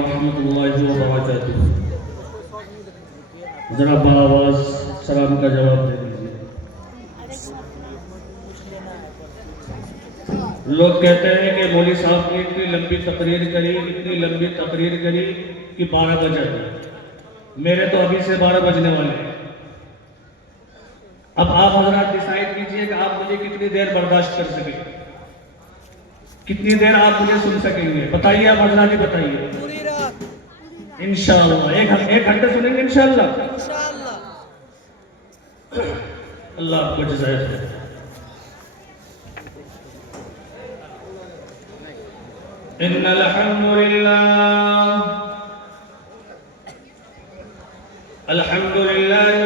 व रहमतुल्लाहि व बरकातुहू। जरा बाआवाज़ सलाम का जवाब दे दीजिए। लोग कहते हैं कि मौलवी साहब ने इतनी लंबी तकरीर करी, इतनी लंबी तकरीर करी कि 12 बज गए। मेरे तो अभी से 12 बजने वाले हैं। अब आप हजरात डिसाइड कीजिए कि आप मुझे कितनी देर बर्दाश्त कर सकेंगे, कितनी देर आप मुझे सुन सकेंगे। बताइए आप हजरात, बताइए। पूरी रात इंशाअल्लाह एक घंटे सुनेंगे इंशाअल्लाह। अल्लाह आपको जज़ाए खैर। इन्नल हम्दुलिल्लाह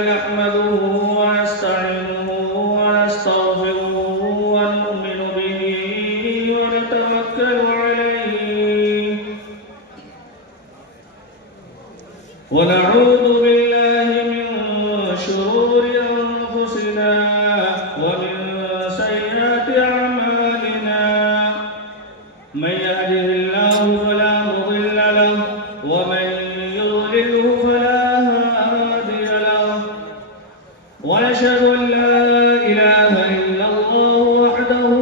नहमदुहु व नस्तईनुहु व नस्तगफिरुहु व नु'मिनु बिही व नतवक्कलु अलैहि व नऊज़ु बिल्लाहि मिन शुरूरि अनफुसिना व मिन सय्यिआति अअमालिना। मन यहदिहिल्लाहु फला मुदिल्ल लहु व मन युद्लिल्हु फला हादिय लहु। व अशहदु अन ला इलाहा इल्लल्लाहु वहदहु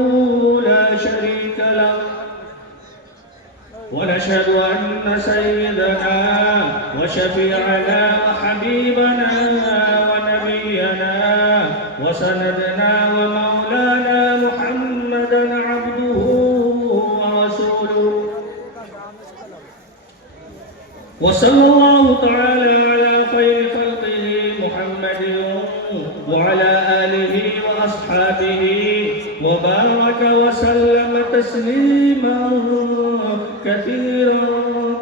ला शरीका लहु व नशहदु अन्न सय्यिदना व शफीअना व हबीबना व नबियना व सनदना व मौलाना मुहम्मदन अब्दुहु व रसूलुहु। व सल्लल्लाहु तआला अला खैरि खल्क़िही मुहम्मदिन व अला आलिही व अस्हाबिही व बारक व सल्लम तस्लीमन कसीरन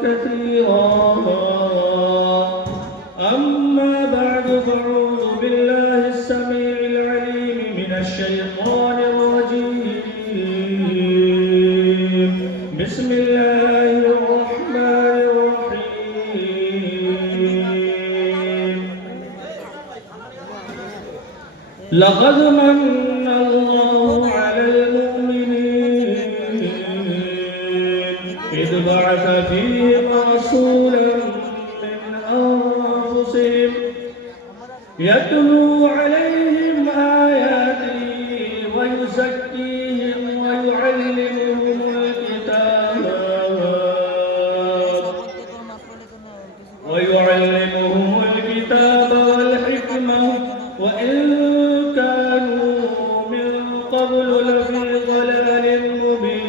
कसीरा। अम्मा बअद फ़अऊज़ु बिल्लाहि अस्समीइल अलीम मिनश शैतानिर रजीम। बिस्मिल्लाहिर रहमानिर रहीम। लक़द मन्ना अल्लाहु अलल मुमिनीन इज़ बअस फ़ीहिम रसूलन मिन अनफुसिहिम यत्लू अलैहिम आयातिही व युज़क्कीहिम व युअल्लिमुहुमुल किताब वल हिकमह व इन कानू मिन क़ब्लु लफ़ी ज़लालिन मुबीन।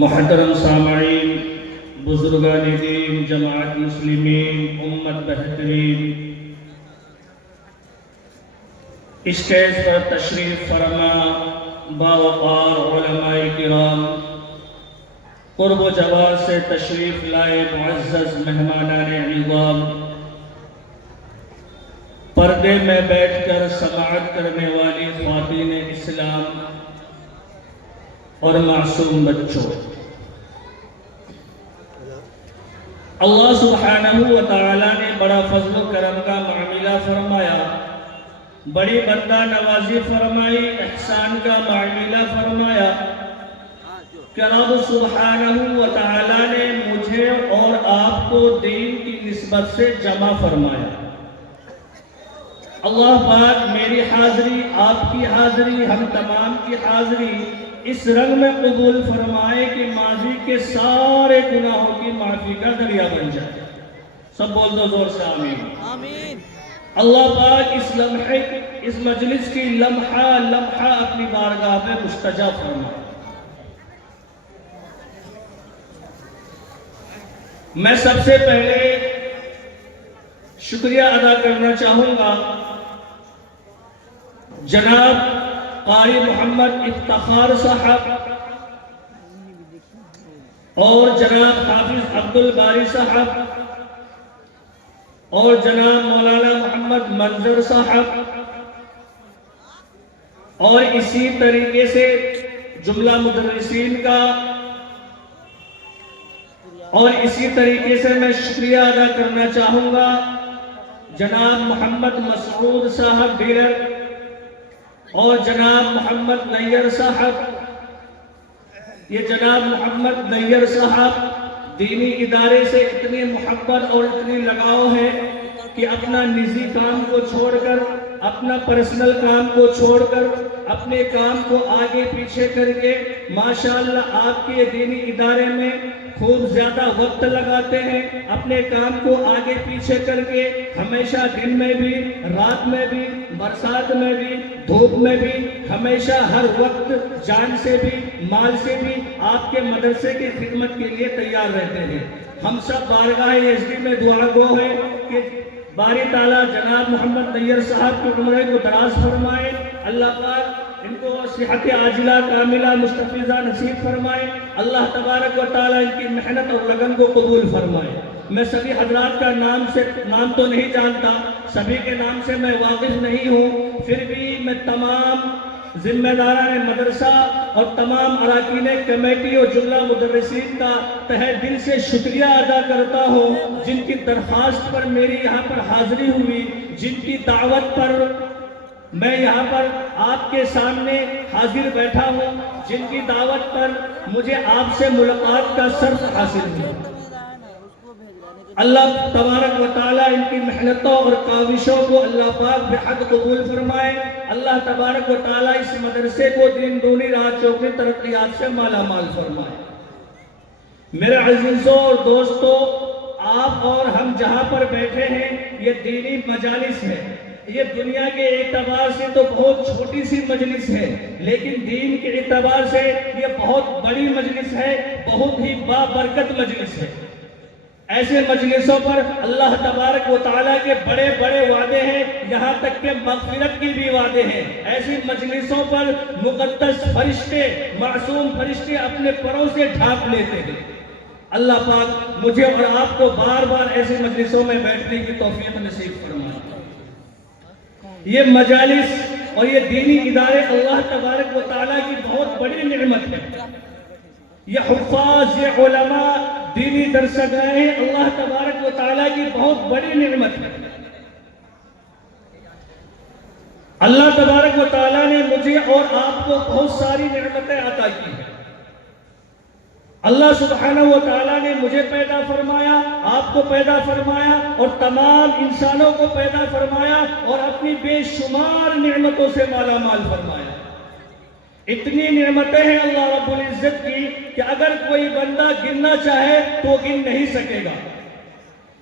मुहतरम सामईन, बुजुर्गान दीन, जमाअत मुस्लिमीन, उम्मत बेहतरीन, स्टेज पर तशरीफ फरमा बावक़ार उलमाए किराम, क़ुर्ब व जवार से तशरीफ लाए मुअज़्ज़ज़ मेहमानाने इज़ाम, पर्दे में बैठकर समाअत करने वाली ख़वातीन इस्लाम और मासूम बच्चों, अल्लाह सुब्हानहू व तआला ने बड़ा फज़्ल व करम का मामला फरमाया, बड़ी बंदा नवाजी फरमाई, एहसान का मामला फरमाया कि रब सुब्हानहू व तआला ने मुझे और आपको दीन की निस्बत से जमा फरमाया। अल्लाह पाक मेरी हाज़री, आपकी हाज़री, हम तमाम की हाज़री इस रंग में कबूल फरमाए कि माजी के सारे गुनाहों की माफ़ी का दरिया बन जाए। सब बोल दो जोर से आमीन। आमीन। अल्लाह पाक इस मजलिस की लम्हा लम्हा अपनी बारगाह में मुस्तजा फरमाए। मैं सबसे पहले शुक्रिया अदा करना चाहूंगा जनाब कारी मोहम्मद इफ्तिखार साहब और जनाब हाफिज अब्दुल बारी साहब और जनाब मौलाना मोहम्मद मंजर साहब और इसी तरीके से जुमला मुदर्रिसीन का, और इसी तरीके से मैं शुक्रिया अदा करना चाहूंगा जनाब मोहम्मद मसूद साहब डीलर और जनाब मोहम्मद नैयर साहब। ये जनाब मोहम्मद नैयर साहब दीनी इदारे से इतनी मोहब्बत और इतनी लगाव है कि अपना निजी काम को छोड़कर, अपना पर्सनल काम को छोड़कर, अपने काम को आगे पीछे करके माशाअल्लाह आपके दीनी इदारे में खूब ज्यादा वक्त लगाते हैं। अपने काम को आगे पीछे करके हमेशा दिन में भी, रात में भी, बरसात में भी, धूप में भी, हमेशा हर वक्त जान से भी माल से भी आपके मदरसे की खिदमत के लिए तैयार रहते हैं। हम सब बारगाह एसडी में दुआ गो है कि बारी ताला जनाब मोहम्मद नैयर साहब की उम्र को दराज फरमाए। अल्लाह पाक इनको सेहत आजिला कामिला मुस्तफीज़ा नसीब फरमाए। अल्लाह तबारक व तआला इनकी मेहनत और लगन को कबूल फरमाए। मैं सभी हजरात का नाम तो नहीं जानता, सभी के नाम से मैं वाकिफ नहीं हूँ, फिर भी मैं तमाम जिम्मेदारान मदरसा और तमाम अराकीन कमेटी और जुमला मुदर्रिसीन का तहे दिल से शुक्रिया अदा करता हूँ, जिनकी दरख्वास्त पर मेरी यहाँ पर हाजिरी हुई, जिनकी दावत पर मैं यहाँ पर आपके सामने हाजिर बैठा हूँ, जिनकी दावत पर मुझे आपसे मुलाकात का शर्फ हासिल हुआ। अल्लाह तबारक व तआला इनकी मेहनतों और काविशों को अल्लाह पाक बेहद कबूल फरमाए। अल्लाह तबारक व तआला इस मदरसे को दिन दूनी रात चौगुनी तरक्कियात से माला माल फरमाए। मेरे अजीजों और दोस्तों, आप और हम जहाँ पर बैठे हैं ये दीनी मजालिस है। ये दुनिया के एतबार से तो बहुत छोटी सी मजलिस है, लेकिन दीन के एतबार से ये बहुत बड़ी मजलिस है, बहुत ही बाबरकत मजलिस है। ऐसे मजलिसों पर अल्लाह तबारक व तआला के बड़े बड़े वादे हैं, यहाँ तक के मग़फ़िरत के भी वादे हैं। ऐसी मजलिसों पर मुक़द्दस फरिश्ते, मासूम फरिश्ते अपने परों से ढांप लेते हैं। अल्लाह पाक मुझे और आपको बार बार ऐसी मजलिसों में बैठने की तौफीक नसीब फरमाए। ये मजालिस और ये दीनी इदारे अल्लाह तबारक व तआला की बहुत बड़ी निअमत है। ये हुफ़्फ़ाज़, ये उलमा, दीनी दरसगाहें अल्लाह तबारक व तआला की बहुत बड़ी निअमत है। अल्लाह तबारक व तआला ने मुझे और आपको बहुत सारी निअमतें अता की हैं। अल्लाह सुब्हानहू व तआला ने मुझे पैदा फरमाया, आपको पैदा फरमाया और तमाम इंसानों को पैदा फरमाया और अपनी बेशुमार निअमतों से माला माल फरमाया। इतनी निअमतें हैं अल्लाह रब्बुल इज्जत की कि अगर कोई बंदा गिनना चाहे तो गिन नहीं सकेगा।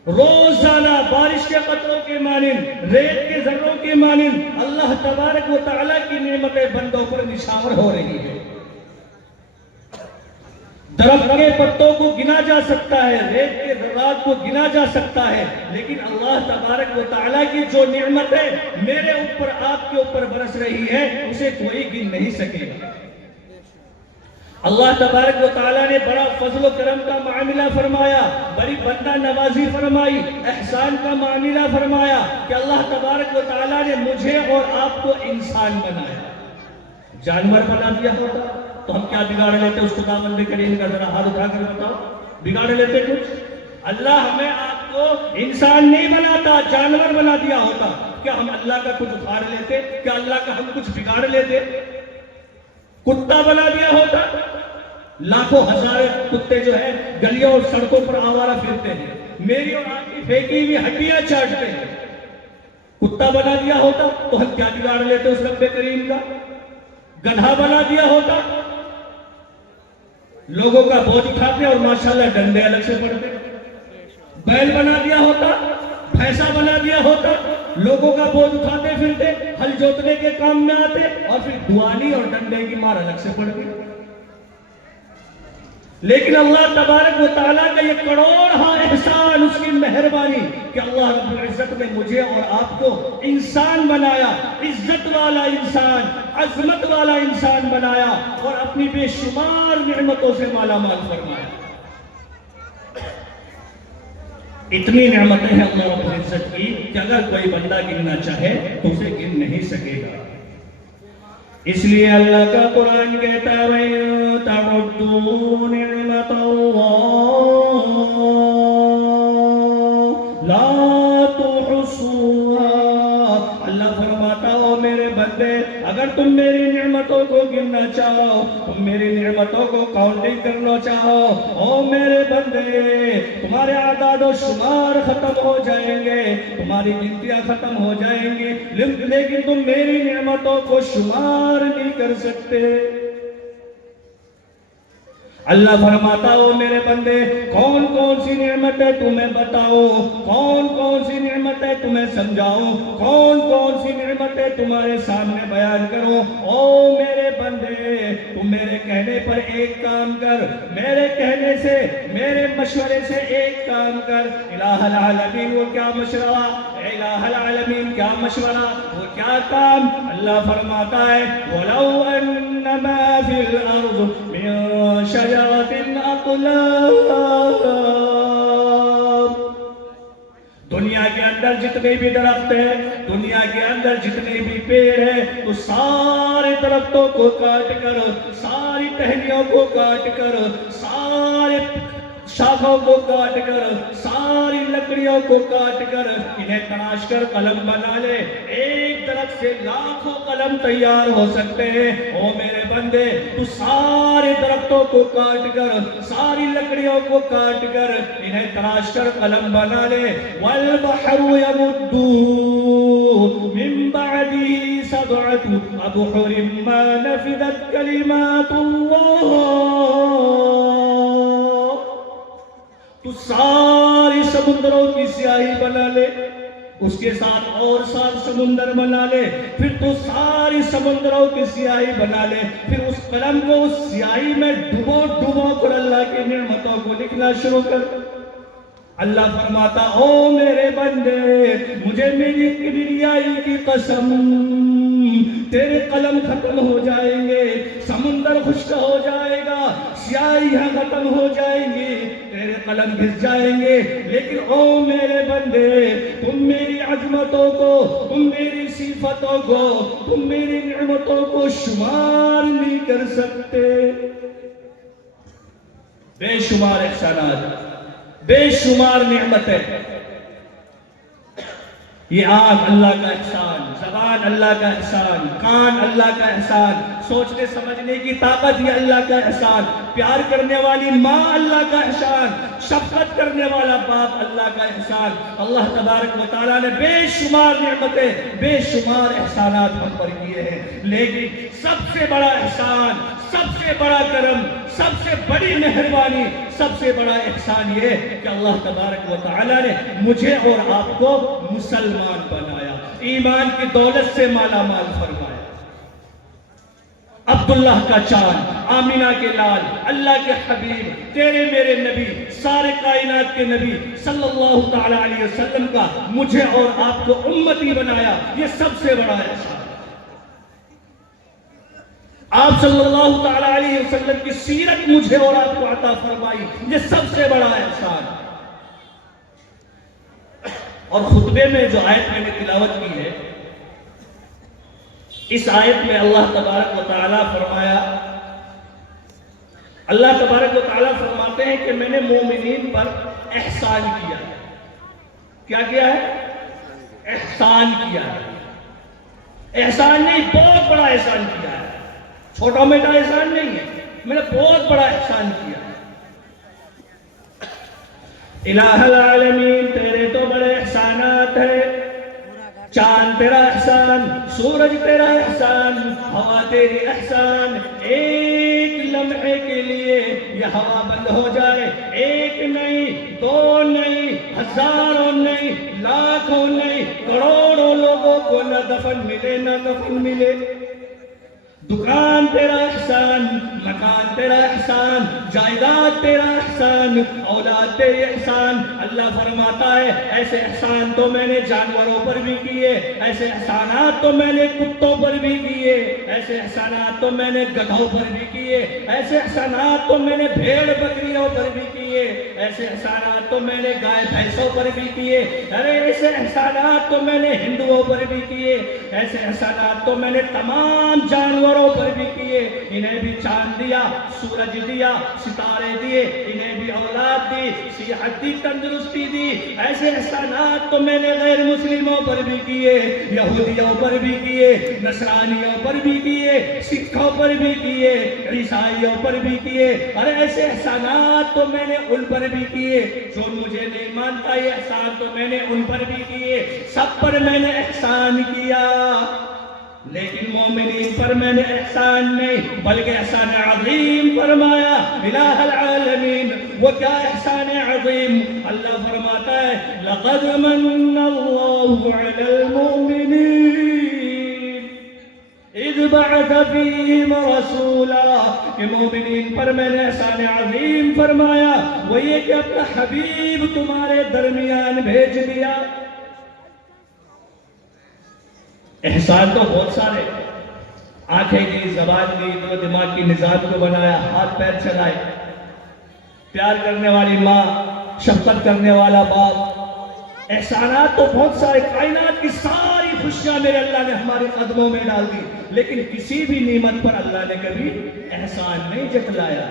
रोजाना बारिश के कतरों के मानिंद, रेत के जर्रों के मानिंद अल्लाह तबारक व तआला की निअमतें बंदों पर निछावर हो रही है। दरख्त के पत्तों को गिना जा सकता है, रेत के ज़र्रात को गिना जा सकता है, लेकिन अल्लाह तबारक व तआला की जो निअमत है मेरे ऊपर आपके ऊपर बरस रही है उसे कोई गिन नहीं सकेगा। अल्लाह तबारक व तआला ने बड़ा फजल करम का मामला फरमाया, बड़ी बंदा नवाजी फरमाई, एहसान का मामला फरमाया कि अल्लाह तबारक व तआला ने मुझे और आपको इंसान बनाया। जानवर बना दिया होता तो हम क्या बिगाड़ लेते? उसको दामन करीम का जरा हाथ उठा कर बताओ, बिगाड़ लेते कुछ? अल्लाह हमें आपको इंसान नहीं बनाता, जानवर बना दिया होता, क्या हम अल्लाह का कुछ उखाड़ लेते? क्या अल्लाह का हम कुछ बिगाड़ लेते? कुत्ता बना दिया होता, लाखों हजारों कुत्ते जो है गलियों और सड़कों पर आवारा फिरते हैं, मेरी और आपकी फेंकी हुई हड्डियां चाटते हैं। कुत्ता बना दिया होता तो हम क्या बिगाड़ लेते उस रब्बे करीम का? गधा बना दिया होता, लोगों का बोझ उठाते और माशाल्लाह डंडे अलग से पड़ते। बैल बना दिया होता, भैंसा बना दिया होता, लोगों का बोझ उठाते फिरते, हल जोतने के काम में आते, और फिर दुआनी और डंडे की मार अलग से पड़ गई। लेकिन अल्लाह तबारक व तआला का ये करोड़ एहसान, उसकी मेहरबानी कि अल्लाह रब्बुल इज्जत ने मुझे और आपको इंसान बनाया, इज्जत वाला इंसान, अजमत वाला इंसान बनाया और अपनी बेशुमार नेमतों से मालामाल फरमाया। इतनी नेमतें हैं अल्लाह रब्बुल इज्जत की कि अगर कोई बंदा गिनना चाहे तो उसे गिन नहीं सकेगा। इसलिए अल्लाह का कुरान कहता है तअद्दू निअमतल्लाह ला तुहसूहा। अल्लाह फरमाता हो मेरे बंदे, अगर तुम मेरी नेमतों को गिनना चाहो, तुम मेरी नेमतों को काउंटिंग करना चाहो, ओ मेरे बंदे, तुम्हारे आदाद और शुमार खत्म हो जाएंगे, तुम्हारी गिनतियां खत्म हो जाएंगी, लेकिन तुम मेरी नेमतों को शुमार नहीं कर सकते। अल्लाह फरमाता हो मेरे बंदे, कौन कौन सी नेमत है तुम्हें बताओ, कौन कौन सी नेमत है तुम्हें समझाऊं, कौन कौन सी नेमत है तुम्हारे सामने बयान करूं। ओ मेरे बंदे, तुम मेरे कहने पर एक काम कर, मेरे कहने से, मेरे मशवरे से एक काम कर। इलाहुल आलमीन, वो क्या मशवरा, इलाहुल आलमीन क्या मशवरा, वो क्या काम। अल्लाह फरमाता है वलौ अन्नमा फिल अर्द मिन शजरतिन अक़लाम, दुनिया के अंदर जितने भी दरख्त हैं, दुनिया के अंदर जितने भी पेड़ हैं, तो सारे दरख्तों को काट कर, सारी टहनियों को काट कर, सारे शाखों को काट कर, सारी लकड़ियों को काट कर, इन्हें तराश कर कलम बना ले। एक दरख्त से लाखों कलम तैयार हो सकते हैं। ओ मेरे बंदे, तू सारे दरख्तों को काट कर, सारी लकड़ियों को काट कर, इन्हें तराश कर कलम बना ले। वल बहरु यमुद्दू मिन बअदिही सबअतु अबहुरिम मा नफिदत कलिमातुल्लाह। तू सारी समुद्रों की स्याही बना ले, उसके साथ और 7 समुंदर बना ले, फिर तो सारी समुद्रों की स्याही बना ले, फिर उस कलम को उस स्याही में डुबो डुबो कर अल्लाह की नेमतों को लिखना शुरू कर। अल्लाह फरमाता ओ मेरे बंदे, मुझे मेरी किबरियाई की कसम, तेरे कलम खत्म हो जाएंगे, समुंदर खुश्क हो जाएगा, स्याहियां खत्म हो जाएंगी, तेरे कलम घिस जाएंगे, लेकिन ओ मेरे बंदे, तुम मेरी अजमतों को, तुम मेरी सिफतों को, तुम मेरी नेमतों को शुमार नहीं कर सकते। बेशुमार एहसानात, बेशुमार नेमतें। ये आँख अल्लाह का एहसान, ज़बान अल्लाह का एहसान, कान अल्लाह का एहसान, सोचने समझने की ताकत ये अल्लाह का एहसान, प्यार करने वाली माँ अल्लाह का एहसान, शफकत करने वाला बाप अल्लाह का एहसान। अल्लाह तबारक व तआला ने बेशुमार नेमतें, बेशुमार एहसानात हम पर किए हैं, लेकिन सबसे बड़ा एहसान, सबसे बड़ा करम, सबसे बड़ी मेहरबानी, सबसे बड़ा एहसान ये कि अल्लाह तबारक व तआला ने मुझे और आपको मुसलमान बनाया, ईमान की दौलत से माला माल फरमाया। अब्दुल्लाह का चांद, आमिना के लाल, अल्लाह के हबीब, तेरे मेरे नबी, सारे कायनात के नबी सल्लल्लाहु तआला अलैहि वसल्लम का मुझे और आपको उम्मती बनाया, ये सबसे बड़ा एहसान। आप सल्लल्लाहु तआला अलैहि वसल्लम की सीरत मुझे और आपको अता फरमाई, ये सबसे बड़ा एहसान। और खुतबे में जो आयत मैंने तिलावत की है, इस आयत में अल्लाह तबारक व तआला फरमाया, अल्लाह तबारक व तआला फरमाते हैं कि मैंने मोमिनीन पर एहसान किया है। क्या किया है? एहसान किया है। एहसान नहीं, बहुत बड़ा एहसान किया है, छोटा मोटा एहसान नहीं है, मैंने बहुत बड़ा एहसान किया है। इलाहुल आलमीन, तेरे तो बड़े एहसानात है, चांद तेरा एहसान, सूरज तेरा एहसान, हवा तेरी एहसान। एक लम्हे के लिए यह हवा बंद हो जाए, एक नहीं, दो नहीं, हजारों नहीं, लाखों नहीं, करोड़ों कफन मिले ना कफन मिले, दुकान तेरा एहसान, मकान तेरा एहसान, जायदाद तेरा एहसान, औलाद तेरी एहसान। अल्लाह फरमाता है ऐसे एहसान तो मैंने जानवरों पर भी किए, ऐसे एहसानात तो मैंने कुत्तों पर भी किए, ऐसे एहसानात तो मैंने गधों पर भी किए, ऐसे एहसानात तो मैंने भेड़ बकरियों पर भी किए, ऐसे एहसानात तो मैंने गाय भैंसों पर भी किए, अरे ऐसे एहसानात तो मैंने हिंदुओं पर भी किए, ऐसे एहसानात तो मैंने तमाम जानवरों पर भी किए। इन्हें भी चांद दिया, सूरज दिया, सितारे दिए, इन्हें भी औलाद दी, सेहत दी, तंदुरुस्ती दी। ऐसे एहसानात तो मैंने गैर मुस्लिमों पर भी किए, यहूदियों पर भी किए, नसरानियों पर भी किए, सिखों पर भी किए, ईसाइयों पर भी किए। अरे ऐसे एहसानात तो मैंने उन पर भी किए जो मुझे नहीं मानता, ये एहसान तो मैंने उन पर भी किए। सब पर मैंने एहसान किया, लेकिन मोमिनीन पर मैंने एहसान नहीं बल्कि एहसान अज़ीम फरमाया। इलाहुल आलमीन, वो क्या एहसान अज़ीम? अल्लाह फरमाता है लक़द मन्नल्लाहु अलल मुमिनीन इज़ बअथ फ़ीहिम रसूला, कि मोमिनीन पर मैंने एहसान अज़ीम फरमाया वो ये कि अपना हबीब तुम्हारे दरमियान भेज दिया। एहसान तो बहुत सारे, आंखें दी, जबान दी, तो दिमाग की निजात को बनाया, हाथ पैर चलाए, प्यार करने वाली माँ, शफकत करने वाला बाप। एहसानात तो बहुत सारे, कायनात की सारी खुशियां मेरे अल्लाह ने हमारे कदमों में डाल दी, लेकिन किसी भी नेमत पर अल्लाह ने कभी एहसान नहीं जतलाया।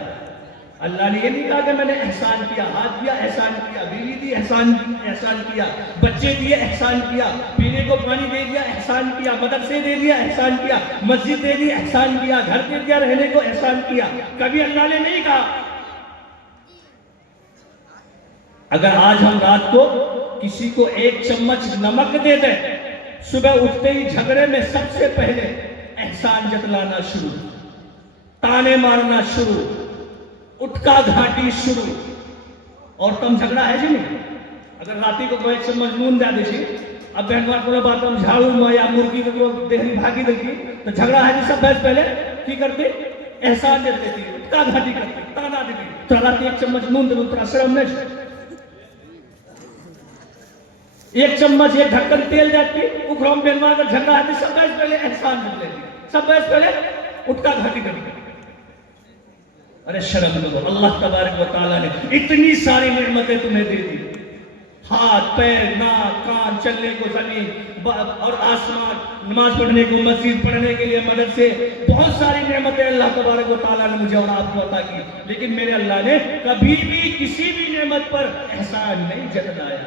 अल्लाह ने ये नहीं कहा कि मैंने एहसान किया, हाथ दिया एहसान किया, बीवी दी एहसान किया, बच्चे दिए एहसान किया, पीने को पानी दे दिया एहसान किया, मदरसे दे दिया एहसान किया, मस्जिद दे दी एहसान किया, घर दे दिया रहने को एहसान किया। कभी अल्लाह ने नहीं कहा। अगर आज हम रात को किसी को एक चम्मच नमक दे दें, सुबह उठते ही झगड़े में सबसे पहले एहसान जतलाना शुरू, ताने मारना शुरू, उठका घाटी शुरू। और तुम झगड़ा है जी नहीं। अगर राती को कोई चम्मच नून दे दे, अब बहनवार को बात हम झाड़ू में या मुर्गी को देहरी भागी देती, तो झगड़ा है जी। सब बहस पहले की करते एहसान दे देती, उठका घाटी करती, ताना देती, तो राती एक चम्मच नून दे दो, तेरा शर्म नहीं? एक चम्मच एक ढक्कन तेल देती, उखड़ों बहनवार का झगड़ा है, सब बहस पहले एहसान दे देती, सब बहस पहले उठका घाटी करती। अरे शर्म करो, अल्लाह तबारक व तआला ने इतनी सारी नेमतें तुम्हें दे दी, हाथ पैर नाक कान, चलने को जमीन और आसमान, नमाज पढ़ने को मस्जिद, पढ़ने के लिए मदरसे, बहुत सारी नेमतें अल्लाह तबारक व तआला ने मुझे और आपको अता की। लेकिन मेरे अल्लाह ने कभी भी किसी भी नेमत पर एहसान नहीं जतलाया।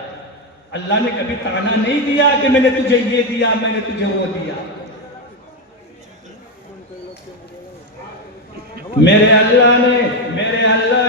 अल्लाह ने कभी ताना नहीं दिया कि मैंने तुझे ये दिया, मैंने तुझे वो दिया। मेरे अल्लाह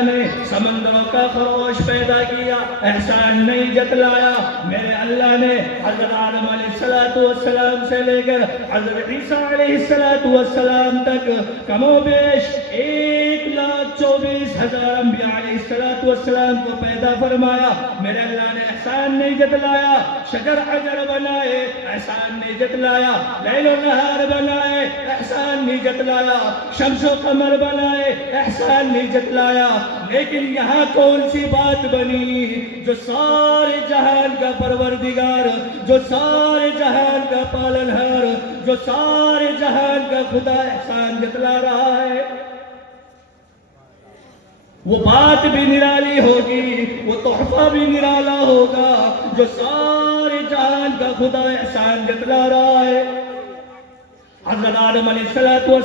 ने समंदरों का खरोश पैदा किया, एहसान नहीं जतलाया। मेरे अल्लाह ने हज़रत आदम अलैहिस्सलाम से लेकर हज़रत ईसा अलैहिस्सलाम तक कमोबेश 1,24,000 अंबिया अलैहिस्सलाम को पैदा फरमाया। मेरे अल्लाह ने एहसान नहीं जतलाया। शजर अजर बनाए, एहसान नहीं जतलाया। लैल और नहार बनाए, एहसान नहीं जतलाया। शम्स और कमर बनाए, एहसान नहीं जतलाया। लेकिन यहाँ कौन सी बात बनी जो सारे जहान का परवरदिगार, जो सारे जहान का पालनहार, जो सारे जहान का खुदा एहसान जतला रहा है। वो बात भी निराली होगी, वो तोहफा भी निराला होगा जो सारे जहान का खुदा एहसान जतला रहा है। हज़रत आदम अलैहिस्सलाम को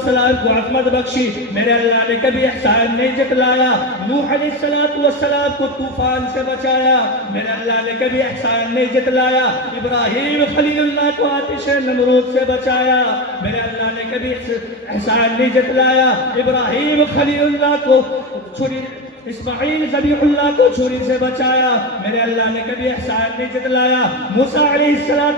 अज़मत बख्शी, मेरे अल्लाह ने कभी एहसान नहीं जतलाया। नूह अलैहिस्सलाम को तूफान से बचाया, मेरे अल्लाह ने कभी एहसान नहीं जतलाया। इब्राहीम खलीलुल्लाह को आतिश नमरूद से बचाया, मेरे अल्लाह ने कभी एहसान नहीं जतलाया। इब्राहीम खलीलुल्लाह को छुरी, इस्माईल ज़बीहुल्लाह को छुरी से बचाया, मेरे अल्लाह ने कभी एहसान नहीं जतलाया। मूसा अलैहिस्सलाम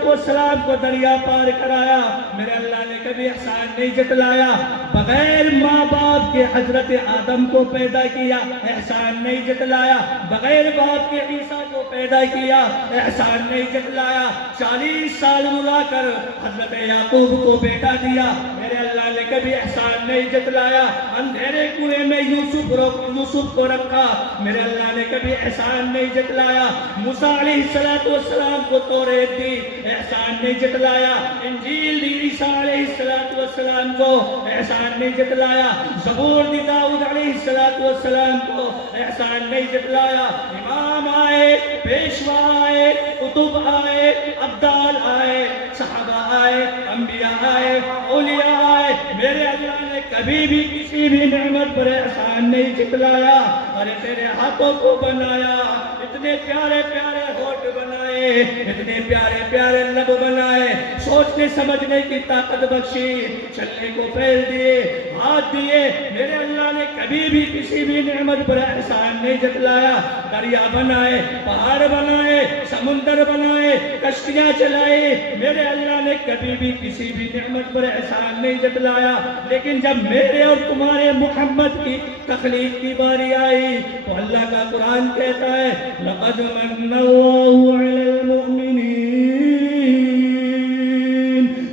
को दरिया पार कराया, मेरे अल्लाह ने कभी एहसान नहीं जतलाया। बगैर माँ बाप के हजरत आदम को पैदा किया, एहसान नहीं जतलाया। बगैर बाप के ईसा को पैदा किया, एहसान नहीं जतलाया। 40 साल बुलाकर हजरत याकूब को बेटा दिया, मेरे अल्लाह ने कभी एहसान नहीं जतलाया। अंधेरे कुएं में यूसुफ को रखा, मेरे अल्लाह ने कभी एहसान नहीं जतलाया। मूसा अलैहिस्सलाम को तौरात दी, एहसान नहीं जतलाया। इंजील दी ईसा अलैहिस्सलाम को, एहसान नहीं जतलाया। ज़बूर दी दाऊद अलैहिस्सलाम को, एहसान नहीं जतलाया। इमाम आए, पेशवा आए, कुतुब आए, अब्दाल आए, सहाबा आए, अंबिया आए, औलिया आए, मेरे अल्लाह ने कभी भी किसी भी नेमत पर एहसान नहीं जतलाया। अरे तेरे हाथों को बनाया, इतने प्यारे प्यारे होठ बनाए, इतने प्यारे प्यारे लब बनाए, सोचने समझने की ताकत बख्शी, चलने को पैर दिए, हाथ दिए, मेरे अल्लाह ने कभी भी किसी भी नेमत पर एहसान नहीं जतलाया। दरिया बनाए, पहाड़ बनाए, समुंदर बनाए, कश्तियां चलाई, मेरे अल्लाह ने कभी भी किसी भी नेमत पर एहसान नहीं जतलाया। लेकिन जब मेरे और तुम्हारे मोहम्मद की तखलीक की बारी आई तो अल्लाह का कुरान कहता है, लक़द मन्नल्लाहु अलल मुमिनीन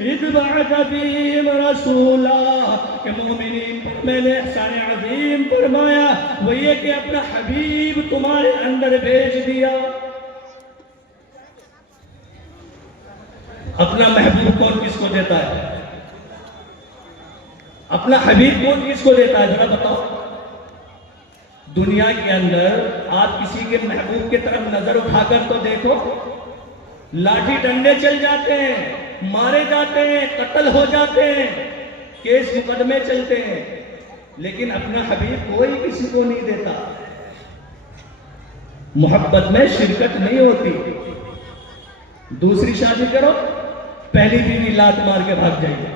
इज़ बअथ फ़ीहिम रसूला, कि मोमिनीन पर मैंने एहसान अज़ीम फरमाया, वो ये कि अपना हबीब तुम्हारे अंदर भेज दिया। अपना महबूब कौन किसको देता है? अपना हबीब कौन किसको देता है? जरा बताओ। दुनिया के अंदर आप किसी के महबूब की तरफ नजर उठाकर तो देखो, लाठी डंडे चल जाते हैं, मारे जाते हैं, कत्ल हो जाते हैं, केस मुकदमे चलते हैं, लेकिन अपना हबीब कोई किसी को नहीं देता। मोहब्बत में शिरकत नहीं होती। दूसरी शादी करो, पहली बीवी लात मार के भाग जाएगी।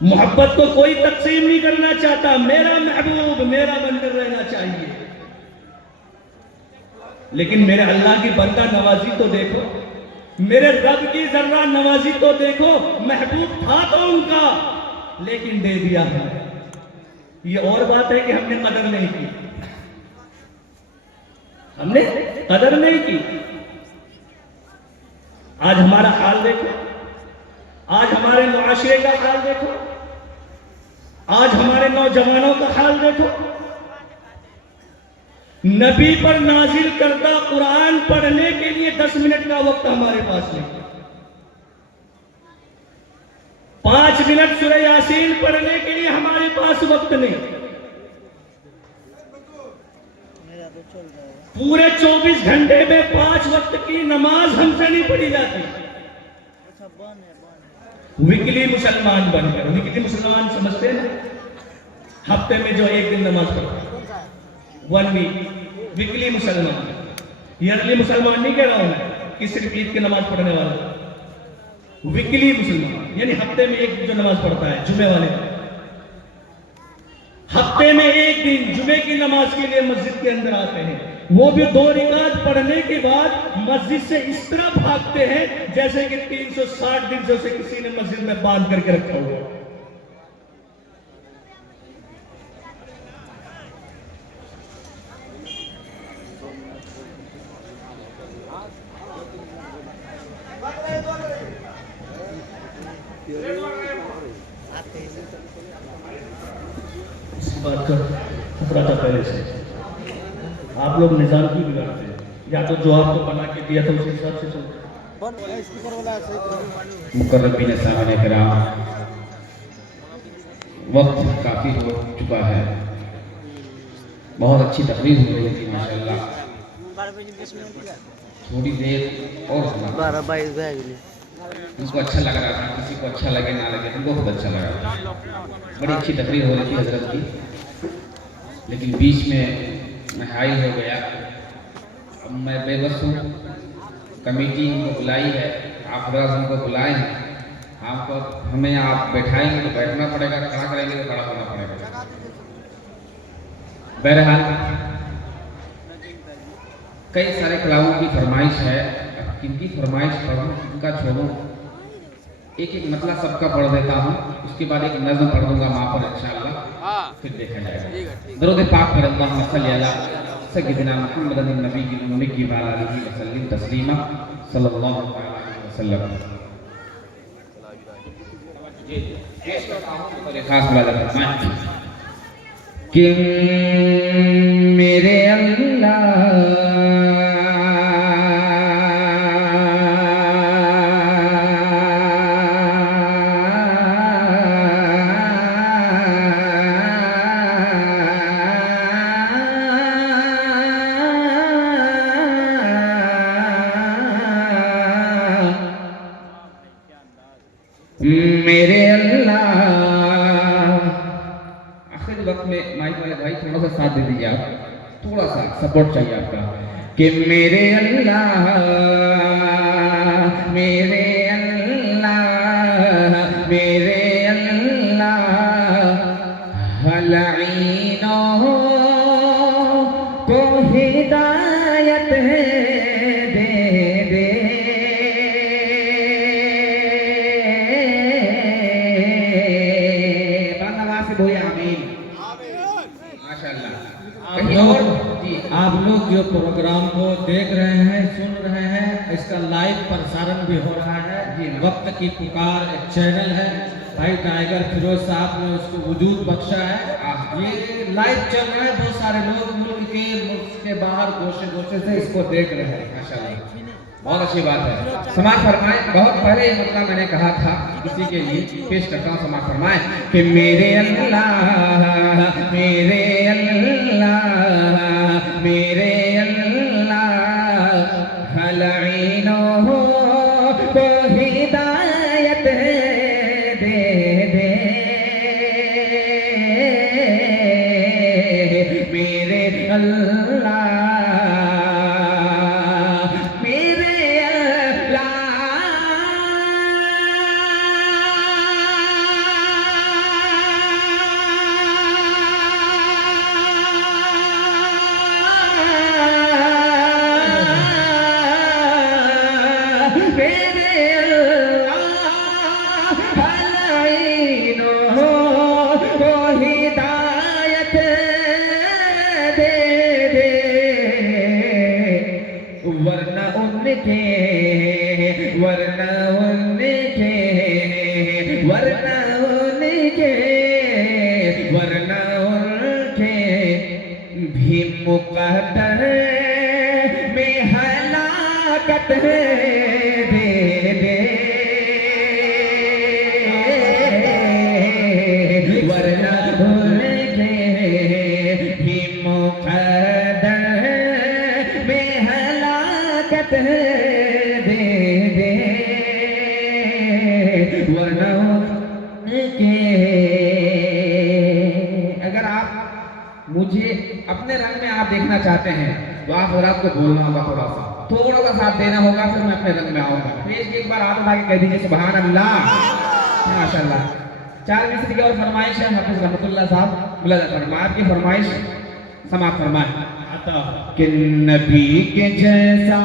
मोहब्बत को कोई तकसीम नहीं करना चाहता, मेरा महबूब मेरा बनकर रहना चाहिए। लेकिन मेरे अल्लाह की बंदा नवाजी तो देखो, मेरे रब की जर्रा नवाजी तो देखो। महबूब था तो उनका, लेकिन दे दिया है। ये और बात है कि हमने कदर नहीं की, हमने कदर नहीं की। आज हमारा हाल देखो, आज हमारे मुआशरे का हाल देखो, आज हमारे नौजवानों का हाल देखो। नबी पर नाजिल करदा कुरान पढ़ने के लिए 10 मिनट का वक्त हमारे पास नहीं। 5 मिनट सूरह यासीन पढ़ने के लिए हमारे पास वक्त नहीं। पूरे 24 घंटे में 5 वक्त की नमाज हमसे नहीं पढ़ी जाती। विकली मुसलमान बनकर, विकली मुसलमान समझते हैं, हफ्ते में जो एक दिन नमाज पढ़ता है, 1 वीक, विकली मुसलमान। ईयरली मुसलमान नहीं कह रहा हूं मैं कि सिर्फ ईद की नमाज पढ़ने वाला, विकली मुसलमान यानी हफ्ते में एक जो नमाज पढ़ता है, जुमे वाले हफ्ते में एक दिन जुमे की नमाज के लिए मस्जिद के अंदर आते हैं, वो भी 2 रिकात पढ़ने के बाद मस्जिद से इस तरह भागते हैं जैसे कि 360 दिन से उसे किसी ने मस्जिद में बांध करके रखा हुआ। इस बात का खतरा था पहले से। आप लोग निजाम की बिगाड़ते हैं, या तो जो आपको बना के दिया था उस हिसाब से चलते। मुकर्रबीन सामने कराम, वक्त काफ़ी हो चुका है। बहुत अच्छी तकरीर हो रही थी माशाल्लाह। थोड़ी देर और मुझको अच्छा लग रहा था, किसी को अच्छा लगे ना लगे, हमको बहुत अच्छा लगा। बड़ी अच्छी तकरीर हो रही थी हजरत की, लेकिन बीच में मैं हाइल हो गया। अब मैं बेबस हूँ। कमेटी हमको बुलाई है, आप हजरत हमको बुलाए हैं, आपको हमें आप बैठाएंगे तो बैठना पड़ेगा, खड़ा करेंगे तो खड़ा होना पड़ेगा। बहरहाल कई सारे कलामों की फरमाइश है, अब किनकी फरमाइश पढ़ूँ किनका छोड़ूँ, एक एक मतलब सबका पढ़ देता हूँ, उसके बाद एक नज़्म पढ़ दूंगा माँ पर इंशाअल्लाह, फिर देखा जाएगा। दरूद पाक पर अल्लाहुम्मा सल्ली अला सय्यिदिना मुहम्मदिन नबिय्यिल उम्मी व अला आलिहि व सल्लिम तस्लीमा सल्लल्लाहु अलैहि वसल्लम। जी पेश करता हूँ और एक खास मुलाज़ा फरमाएं कि मेरे अल्लाह मेरे अल्लाह, आखिरी वक्त में माइक वाले भाई थोड़ा सा साथ दे दीजिए, आप थोड़ा सा सपोर्ट चाहिए आपका कि मेरे अल्लाह, मेरे अल्लाह, मेरे अल्लाह हलईनों को हिदायत दे दे, आप लोग जो प्रोग्राम को देख रहे हैं, सुन रहे हैं, इसका लाइव प्रसारण भी हो रहा है। जी, वक्त की पुकार एक चैनल है, भाई टाइगर फिरोज साहब ने उसको वजूद बख्शा है। ये लाइव चल रहा है, बहुत सारे लोग मुल्क के बाहर गोशे गोशे से इसको देख रहे हैं। माशाल्लाह, बहुत अच्छी बात है। समाज फरमाए, बहुत पहले मतलब मैंने कहा था किसी के लिए पेश करता हूँ। समाज फरमाए कि मेरे अल्लाह, मेरे अल्लाह, मेरे अल्लाह हलईनों को हिदायत दे दे, मेरे अल्लाह, वरना उनके भी मुक़द्दर में हलाकत दे दे, वरना उनके भी मुक़द्दर में हलाकत दे दे, वरना उनके। अगर आप मुझे अपने रंग में आप देखना चाहते हैं तो आप रात को बोलना होगा, थोड़ा सा साथ देना होगा, फिर मैं अपने रंग में आऊंगा। पेश की एक बार हाथ उठा के कह दीजिए सुभान अल्लाह, माशाल्लाह। 4 मिसरी की और फरमाइश है हाफिज रहमतुल्लाह साहब, मुलाज़ा फरमाए, आपकी फरमाइश समाप्त फरमाए कि नबी के जैसा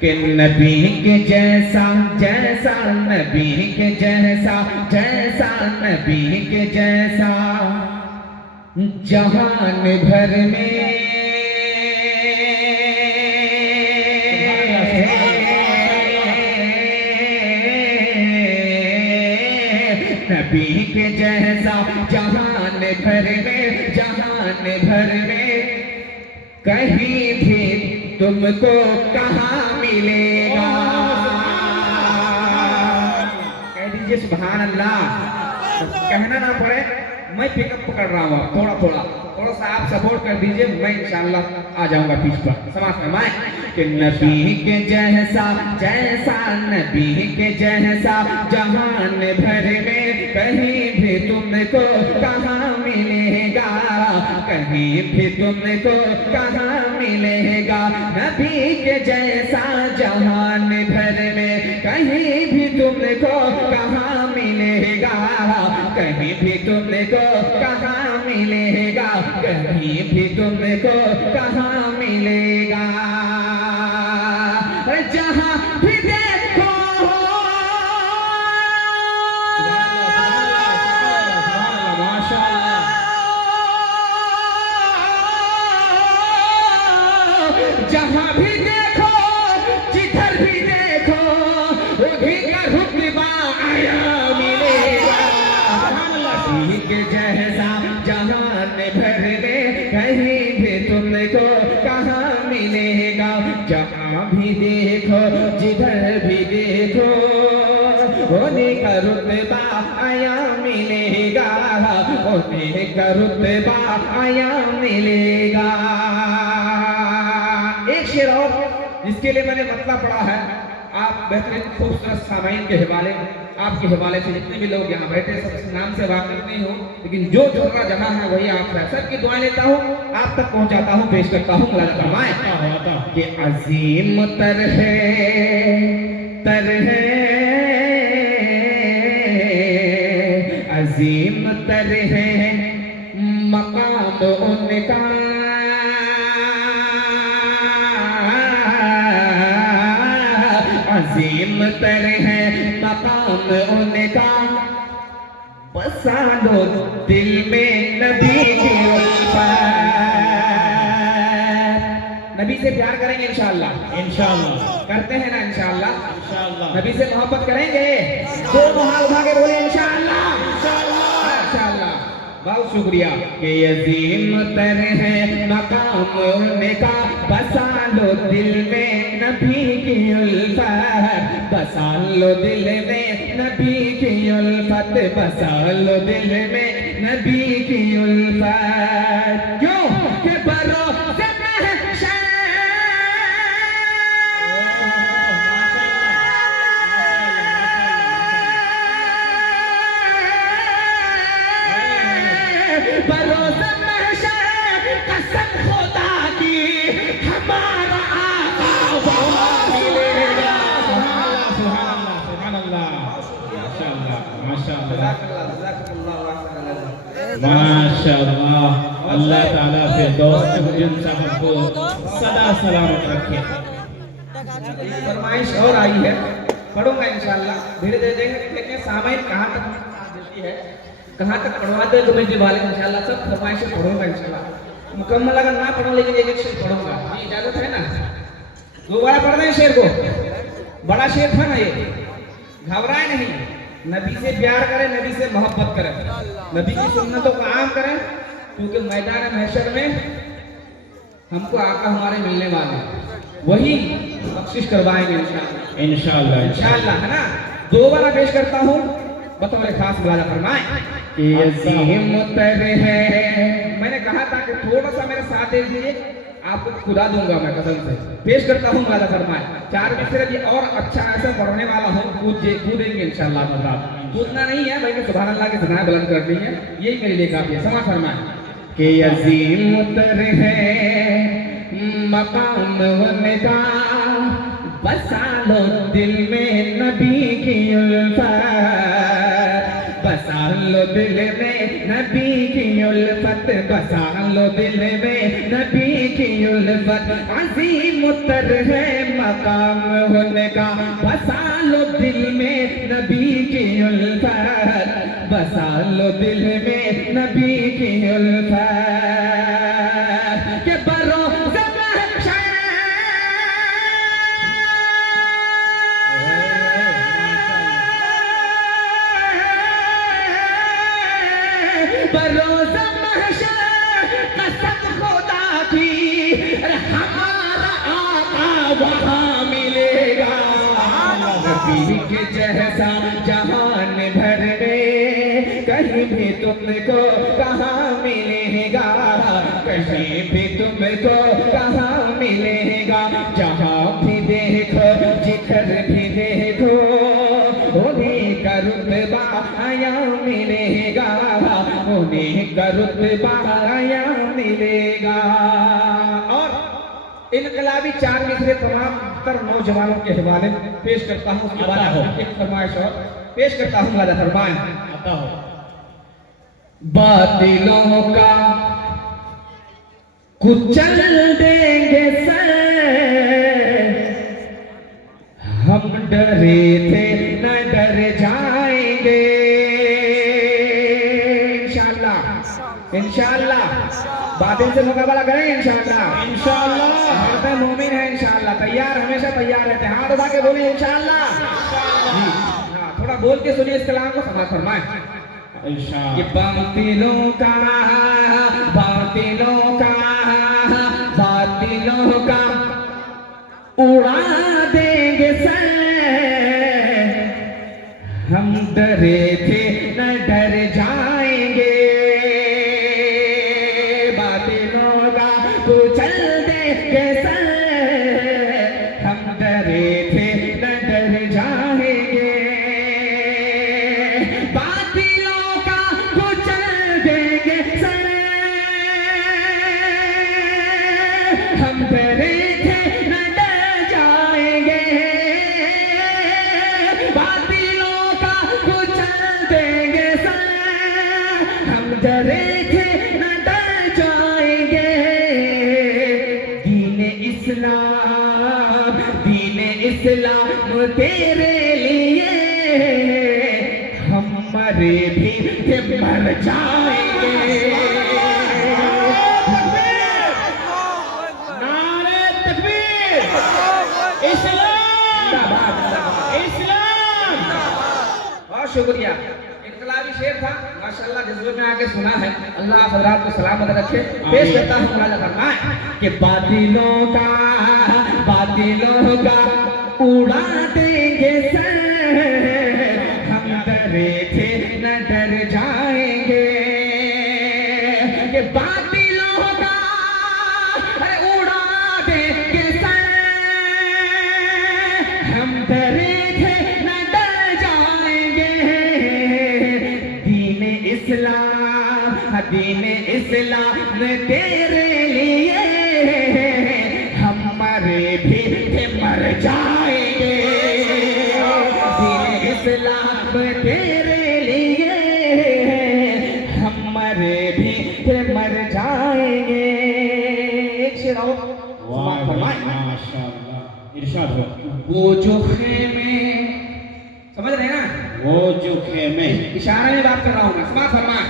कि नबी के जैसा, जैसा नबी के जैसा, जैसा नबी के जैसा जहान भर में नबी के जैसा जहान भर में, जहान भर में कहीं भी तुमको कहाँ मिलेगा। कह दीजिए सुभान अल्लाह, कहना ना पड़े, मैं पिकअप पकड़ रहा हूँ, थोड़ा सा आप सपोर्ट कर दीजिए, मैं इंशाल्लाह आ जाऊंगा पीछ पर। समाज फरमाए कि नबी के जैसा, जैसा नबी के जैसा जहान भर में कहीं भी तुमको कहाँ मिलेगा, कहीं भी तुमको कहाँ मिलेगा। नबी के जैसा जहान भर में कहीं भी तुमको कहाँ मिलेगा। मिलेगा, कहीं भी तुमको कहाँ मिलेगा, कहीं भी तुमको कहाँ मिलेगा। जहाँ भी देखो जहाँ भी देखो जिधर भी देखो उन्हीं का रुतबा आया मिलेगा। ठीक जैसा जहान भर में कहीं भी तुमको कहाँ मिलेगा। जहाँ भी देखो जिधर भी देखो उन्हीं का रुतबा आया मिलेगा, उन्हीं का रुतबा आया मिलेगा। एक शेर और जिसके लिए मैंने मतलब पढ़ा है, आप बेहतरीन खूबसूरत सामाइन के हवाले, आपके हवाले से जितने भी लोग यहाँ बैठे सब नाम से वाकिफ नहीं हो, लेकिन जो छोटा जहाँ है वही आप है। सबकी दुआएं लेता हूँ, आप तक पहुँचाता हूँ, पेश करता हूँ। मुलाज़ा फरमाएं कि अजीम तरह अजीम तरह मकाम उनका, अजीम तरह मकाम उनका, बसा लो दिल में नबी की उल्फत। नबी से प्यार करेंगे इंशाअल्लाह, इंशाअल्लाह करते हैं ना इंशाअल्लाह, इंशाअल्लाह नबी से मोहब्बत करेंगे। दो हाथ उठा के बोले इंशाअल्लाह, इंशाअल्लाह। बहुत शुक्रिया कि अजीम तरह मकाम उनका, बसा लो दिल में नबी की उल्फत, बसा लो दिल में नबी की उल्फत, बसा लो दिल में नबी की उल्फत। क्यों कि भरोसे भरोसा महशर कसम खुदा की हमारा आका वहाँ मिलेगा। सुभान अल्लाह माशाअल्लाह माशाअल्लाह माशाअल्लाह। अल्लाह ताला फिरदौस मुजिन साहब को सदा सलामत रखे। फरमाइश और आई है, पढ़ूंगा इंशाअल्लाह, धीरे धीरे देखेंगे देखिए सामाइन कहाँ तक देती है, कहाँ तक पढ़वाते हैं। तो मैं वाले इंशाअल्लाह सब फरमाइशें पढ़ूंगा इंशाअल्लाह, मुकम्मल अगर ना पढ़ूं लेकिन एक एक शेर पढ़ूंगा। जी इजाजत है ना? दोबारा पढ़ दें शेर को, बड़ा शेर था ना ये, घबराए नहीं। नबी से प्यार करें, नबी से मोहब्बत करें, नबी की सुन्नतों को आम करें, क्योंकि मैदान महशर में हमको आका हमारे मिलने वाले हैं, वही बख्शिश करवाएंगे इंशाअल्लाह इंशाअल्लाह इंशाअल्लाह, है ना? दोबारा पेश करता हूँ बतौर खास मुलाज़ा फरमाएं कि अजीम तरह है। मैंने कहा था कि थोड़ा सा मेरे साथ दे दीजिए, आपको खुदा दूंगा मैं कसम से। पेश करता हूँ मुलाज़ा फरमाएं, चार मिसरे भी और अच्छा ऐसा पढ़ने वाला हूँ, कूदेंगे इंशाअल्लाह। कूदना नहीं है भाई, सुभान अल्लाह की सनाएं बुलंद करनी है, यही मेरे लिए काफी है। समा फरमाएं कि अजीम तरह मकाम उनका, बसा लो दिल में नबी की उल्फत, बसा लो दिल में नबी की उल्फत, बसा लो दिल में नबी की उल्फत। अजीम तरह मकाम उनका, बसा लो दिल में नबी की उल्फत, बसा लो दिल में नबी की उल्फत। के भरोसे भरोसा महशर कसम खुदा की हमारा आका वहाँ मिलेगा। नबी के जैसा जहान भर में कहीं भी तुमको कहाँ मिलेगा, कहीं भी तुमको कहाँ मिलेगा। जहाँ भी देखो जिधर भी देखो उन्हीं का रुतबा आया मिलेगा, उन्हीं का रुतबा आया मिलेगा। और इनकलाबी चार मिसरे तमाम तर नौजवानों के हवाले पेश करता हूँ। उसके बाद एक फरमाइश और पेश करता हूँ। मुलाज़ा फरमाएं बताओ। बातिलों का कुचल देंगे सर, हम डरे थे न डर जाएंगे। इंशाअल्लाह इंशाअल्लाह बातिल से मुकाबला करेंगे इंशाअल्लाह। इंशाअल्लाह हरदम मोमिन है इंशाअल्लाह, तैयार हमेशा तैयार रहते हैं। हाथ उठा के बोलिए इंशाअल्लाह। जी हाँ, थोड़ा बोल के सुनिए इस कलाम को, समाज फरमाएं। इंशाअल्लाह। ये बातिलों का उड़ा देंगे सर, हम डरे थे न डर जाएंगे। बातिलों का कुचल देंगे सर, हम डरे थे न डर जाएंगे। बातिलों का कुचल देंगे सर, हम डरे थे न डर जाएंगे। बातिलों का कुचल देंगे सर, हम डरे थे न डर जाएंगे। दीन इस्लाम तेरे लिए हम मरे भी थे मर जाएंगे। नारे तकबीर, इस्लाम इस्लाम। बहुत शुक्रिया। इनकलाबी शेर था माशाल्लाह, जज्बे में आके सुना है। अल्लाह आप हज़रात को सलामत रखे। पेश करता हूँ मुलाजा फरमाए कि बातिलों का उड़ा देंगे सर, हम डरे थे न डर जाएंगे। कि बातिलों का उड़ा देंगे सर, हम डरे थे न डर जाएंगे। दीन इस्लाम तेरे लिए हम मरे भी थे मर जाएंगे। दीन इस्लाम तेरे लिए हम मरे भी थे मर जाएंगे। एक शेर और फरमाएं। माशाअल्लाह, इरशाद हो। वो जो खेमे, समझ रहे हैं ना, वो जो खेमे, इशारे में बात कर रहा हूँ मैं, समाज फरमाए।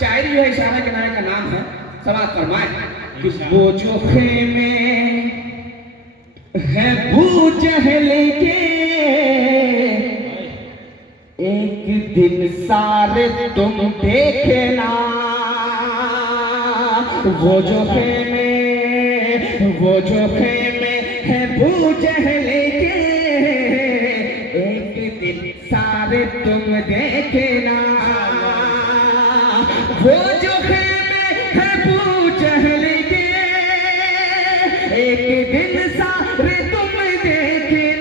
शायरी जो है इशारा के नारे का नाम है, समाज फरमाए कि वो जो खेमे है बू जहल के, एक दिन सारे तुम देखना। वो जो खेमे है बू जहल के, एक दिन सारे तुम देखना। वो जो खेमे है बू जहल के, एक दिन सारे तुम देखना।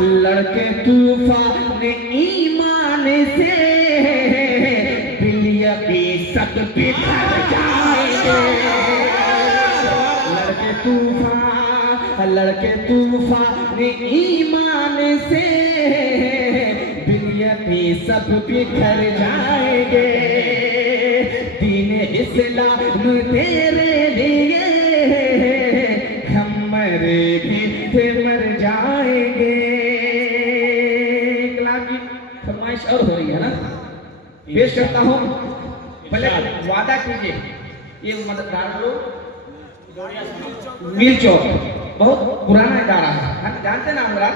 लड़के तूफान ईमान से दिलियकी सब बिखर जाएंगे। लड़के तूफान ईमान से दिलियकी सब बिखर जाएंगे। दीन इस्लाम तेरे लिए हम मरे भी थे मर जाएंगे। कलाम की फरमाइश और हो रही है ना, पेश करता हूँ। पहले वादा कीजिए, ये मददगार लोग मील चौक बहुत पुराना इदारा है, हम जानते ना हमरा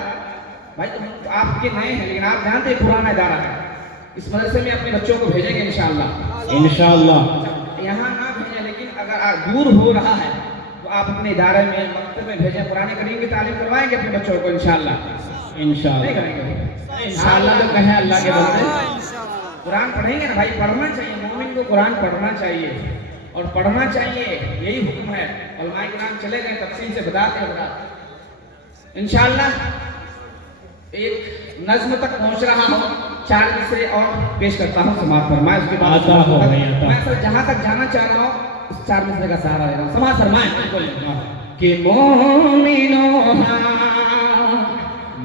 भाई, तो आपके नए हैं लेकिन आप जानते हैं पुराना इदारा है। इस मदरसे में अपने बच्चों को भेजेंगे इंशाअल्लाह। इंशाअल्लाह। यहाँ ना भेजें, लेकिन अगर आप दूर हो रहा है तो आप अपने इदारे में मकतब में भेजें। पुरानी करीम की तालीम करवाएंगे अपने बच्चों को इंशाअल्लाह। नहीं करेंगे इंशाअल्लाह तो कहें अल्लाह के बंदे। कुरान पढ़ेंगे ना भाई, पढ़ना चाहिए। मोमिन को कुरान पढ़ना चाहिए और पढ़ना चाहिए, यही हुक्म है। उलमाए किराम चले गए तफसील से बताते इंशाअल्लाह। एक नज्म तक पहुंच रहा हूँ, 4 मिसरे और पेश करता हूँ, समाज फरमाए। उसके बाद मैं सर जहाँ तक जाना चाह रहा हूँ उस 4 मिसरे का सहारा ले रहा हूँ। समाज फरमाए कि मोमिनो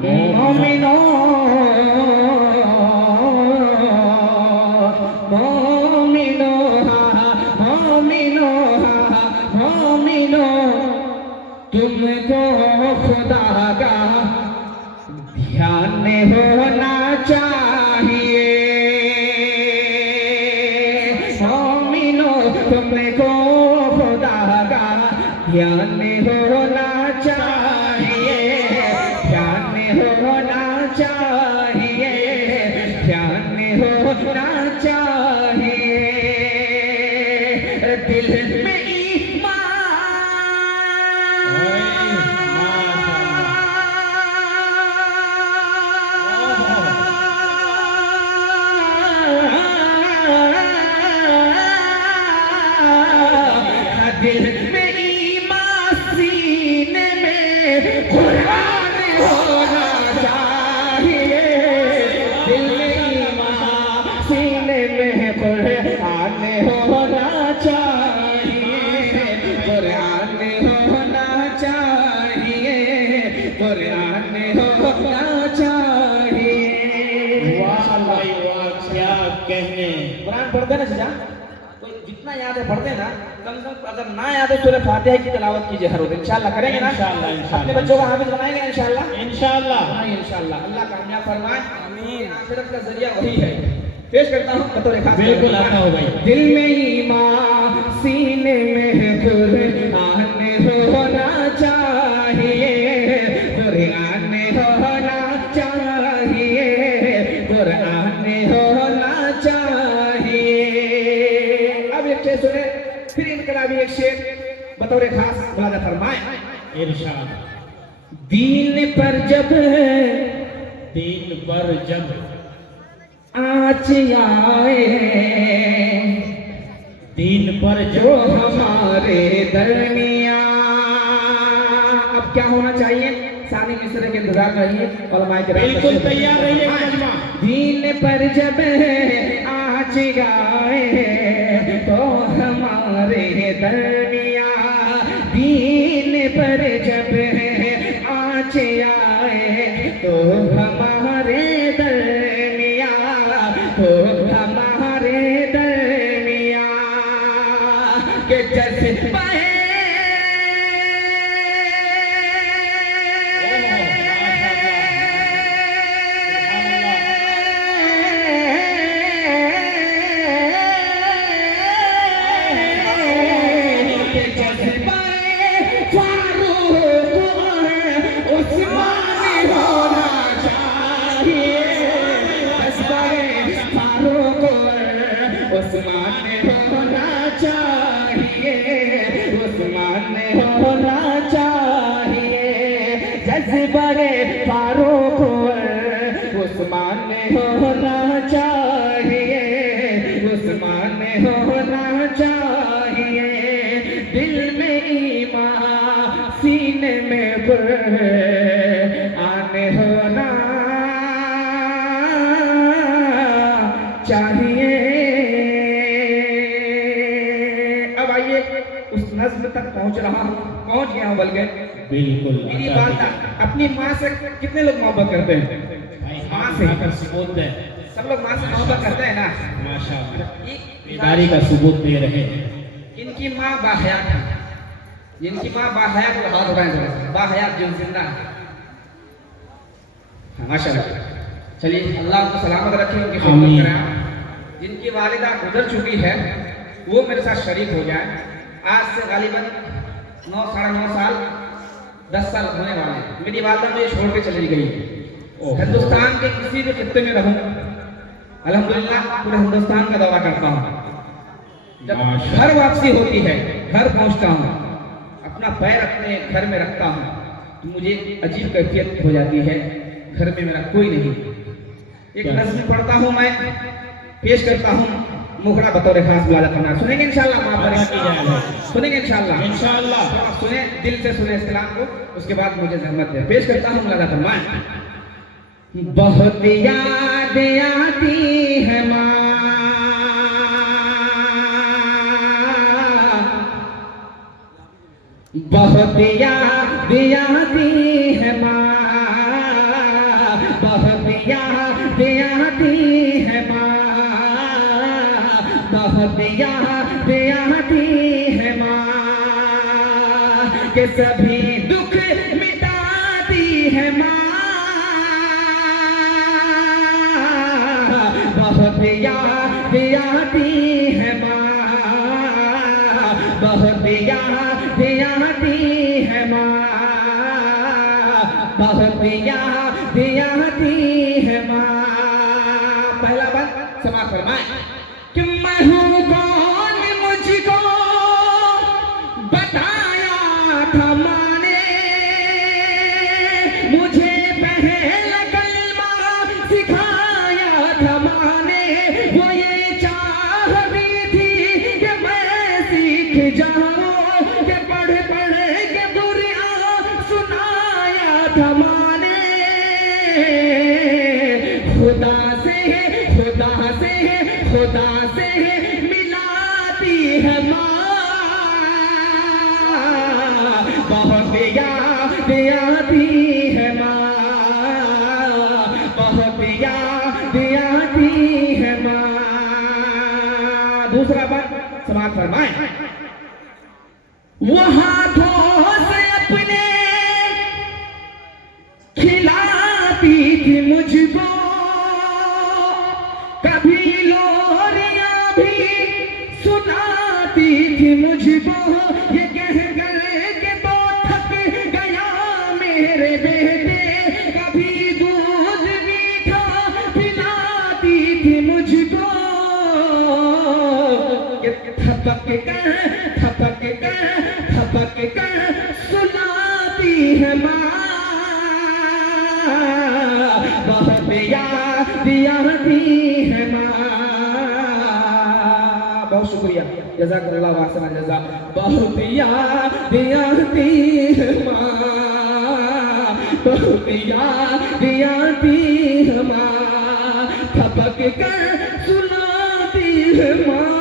मोमिनो मोमिनो मोमिनो मोमिनो तुमको खुदा का ध्यान होना चाहिए। मोमिनो तुमको खुदा का ध्यान होना चाहिए, ध्यान होना चाहिए, ध्यान होना चाहिए। दिल में दिल में ईमान सीने में कुरान होना चाहिए। दिल में ईमान सीने में कुरान होना चाहिए, कुरान होना चाहिए, कुरान होना चाहिए। वाह भाई वाह, क्या कहने। कुरान पढ़ते ना जीजा, तो जितना याद है पढ़ते ना, कम से कम अगर ना याद है सूरह फातिहा की तिलावत कीजिए हर रोज। इंशाल्लाह करेंगे ना? इंशाल्लाह, इंशाल्लाह। अपने बच्चों को हाफिज बनाएंगे इंशाल्लाह। इंशाल्लाह। हाँ इंशाल्लाह, अल्लाह कामयाब फरमाए। आमीन। आखिरत का जरिया वही है। पेश करता हूँ बतौर खास। बिल्कुल आता हो भाई। दिल में ईमान सीने में कुरान होना चाहिए, कुरान होना चाहिए, कुरान होना चाहिए। अब एक शेर सुने, फिर इनकलाबी एक शेर बतौर खास मुलाजा फरमाए। इरशाद। दीन पर जब दिन पर जब आँच आए, दिन पर जो जब हमारे दरमियाँ। अब क्या होना चाहिए? सानी मिस्र के इंतजार करिए और माइक बिल्कुल तैयार रहिए मजमा। दीन पर जब आँच आए तो हमारे दरमियाँ, दीन पर जब आँच आए तो हमारे दरमियाँ, तो हमारे दरमियाँ के जज्बा उस्मान होना चाहिए, उस्मान होना चाहिए। जज्बे फारूक उस्मान होना चाहिए, उस्मान होना चाहिए। दिल में ईमान सीने में कुरान होना चाहिए। अब आइए उस नज्म तक पहुंच गया हूं बल्कि। बिल्कुल मेरी बात अपनी माँ से कितने लोग मोहब्बत करते हैं? माँ से का सबूत दे। सब लोग माँ से मोहब्बत करते हैं ना? माशाअल्लाह, एक बेदारी का सबूत दे रहे हैं। इनकी माँ बाहयात है, जिनकी माँ बाहयात वो हाथ उठाएं थोड़े से, बाहयात जो जिंदा है। हाँ, माशाअल्लाह। चलिए अल्लाह उनको सलामत रखे, उनकी खिदमत कराए। जिनकी वालिदा गुजर चुकी है वो मेरे साथ शरीक हो जाए। आज से गालिबन 9 साढ़े 9 साल 10 साल होने वाले हैं। मेरी वालिदा मुझे छोड़ के चली गई। हिंदुस्तान के किसी भी खित्ते में रहूं, अल्हम्दुलिल्लाह पूरे हिंदुस्तान का दौरा करता हूँ। जब घर वापसी होती है, घर पहुँचता हूँ, अपना पैर अपने घर में रखता हूँ तो मुझे अजीब कैफियत हो जाती है। घर में मेरा कोई नहीं। एक नज़्म पढ़ता हूँ मैं, पेश करता हूँ मुखड़ा बतौर खास मुलाजा करना। सुनेंगे इंशाल्लाह? सुनेंगे इंशाल्लाह? इंशाल्लाह सुने, दिल से सुने इस कलाम को, उसके बाद मुझे जहमत है। पेश करता हूँ मुलाजा फरमाएं। बहुत याद आती है माँ, बहुत याद आती है माँ, के सभी दुख मिटाती है माँ, बहुत याद आती है माँ, बहुत याद आती है माँ, बहुत याद आती है माँ। पहला बात समाप्त फरमाए कि मैं हूँ कौन मुझको बताया था माँ ने, मुझे पहला कलमा सिखाया था माँ ने, वो ये चाहती थी कि मैं सीख जाऊं, कि पढ़ पढ़ के दुनिया सुनाया था माँ ने। खुदा से मिलाती है माँ, बहुत याद आती है माँ, बहुत याद आती है माँ। दूसरा बात समाप्त फरमाए, वो हाथों से अपने खिलाती थी मुझको, कभी लोरियां भी सुनाती थी मुझको, ये कह कर के तो थक गया मेरे बेटे, कभी दूध मीठा पिलाती थी मुझको, ये थपक कर सुनाती है माँ, बहुत याद आती है माँ। बहुत शुक्रिया, जज़ाकल्लाह वाहसन जज़ा। बहुत याद आती है माँ, बहुत याद आती है माँ, थपक कर सुनाती है माँ,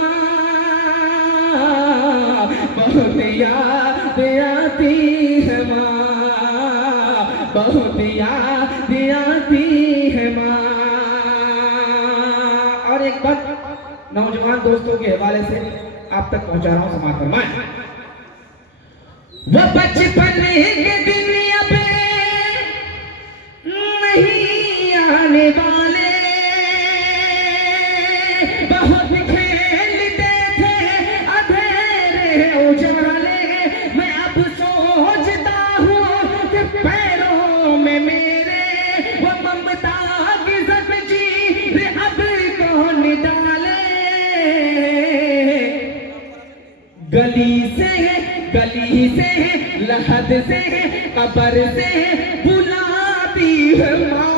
बहुत याद आती है माँ, बहुत याद आती है माँ। और एक बात नौजवान दोस्तों के हवाले से आप तक पहुंचा रहा हूं, समाप्त फरमाएं। वो बचपन के दिन अब नहीं आने वाले, बहुत खेलते थे अंधेरे उजाले, मैं अब सोचता हूँ कि पैरों में मेरे वो ममता की ज़ंजीर अब कौन डाले। गली से लहद से कब्र से बुलाती है माँ,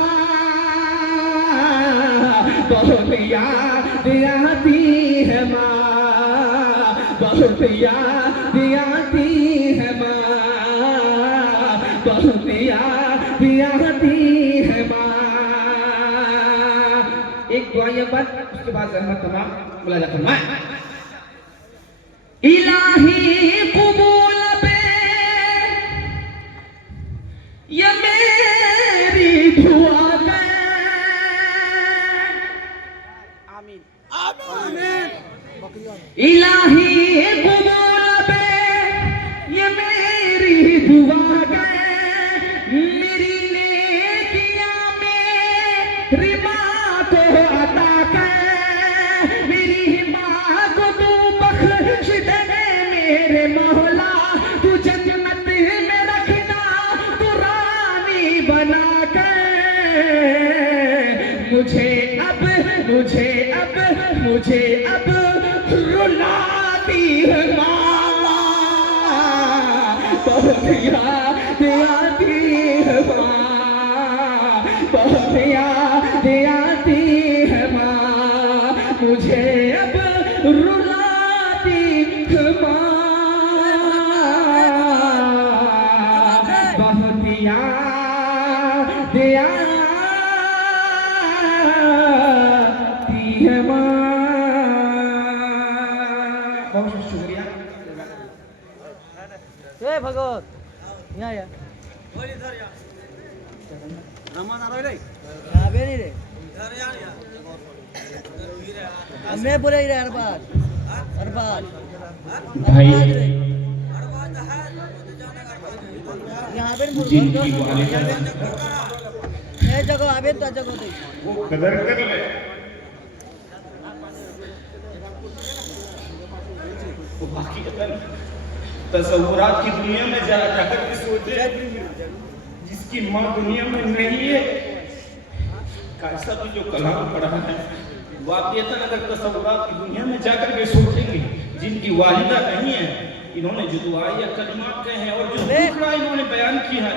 बहुत याद आती है माँ, बहुत याद आती है माँ, बहुत याद आती है माँ। एक दुआ पर उसके बाद रहमत तमाम मुलाजा फरमाए। इलाही कबूल पे ये मेरी दुआ है, आमीन आमीन। इलाही कबूल पे ये मेरी दुआ है, मेरी नेकियां मेरी माँ को अता कर, मेरी माँ को तू बख्श दे मेरे मौला, तू जन्नत में रखना तू रानी बना कर। मुझे अब रुलाती है माँ, बहुत याद आती है माँ, बहुत याद आती है माँ, मुझे अब रुलाती है माँ, बहुत याद आती है माँ। बहुत शुक्रिया। भगत यहाँ या मैं बोले हर बात भाई जिनकी वालिदा ए जगह आवे तो जगह दे वो कदर कर ले, वो हकीकतन तसव्वुरात की दुनिया में जाकर के सोचे, जिसकी माँ दुनिया में नहीं है, कैसा भी जो कलाम पढ़ा है वाक़ईतन अगर तसव्वुरात की दुनिया में जाकर के सोचेंगे, जिनकी वालिदा नहीं है, इन्होंने जो दुआ या कलिमात कहे हैं और जो दूसरा इन्होंने बयान किया है,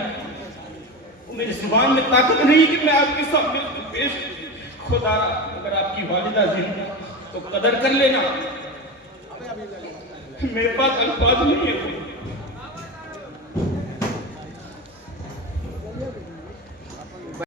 वो मेरी जुबान में ताकत नहीं कि मैं आपके सामने पेश, खुदा अगर आपकी वालिदा जिंदा तो कदर कर लेना, मेरे पास अल्फाज नहीं है।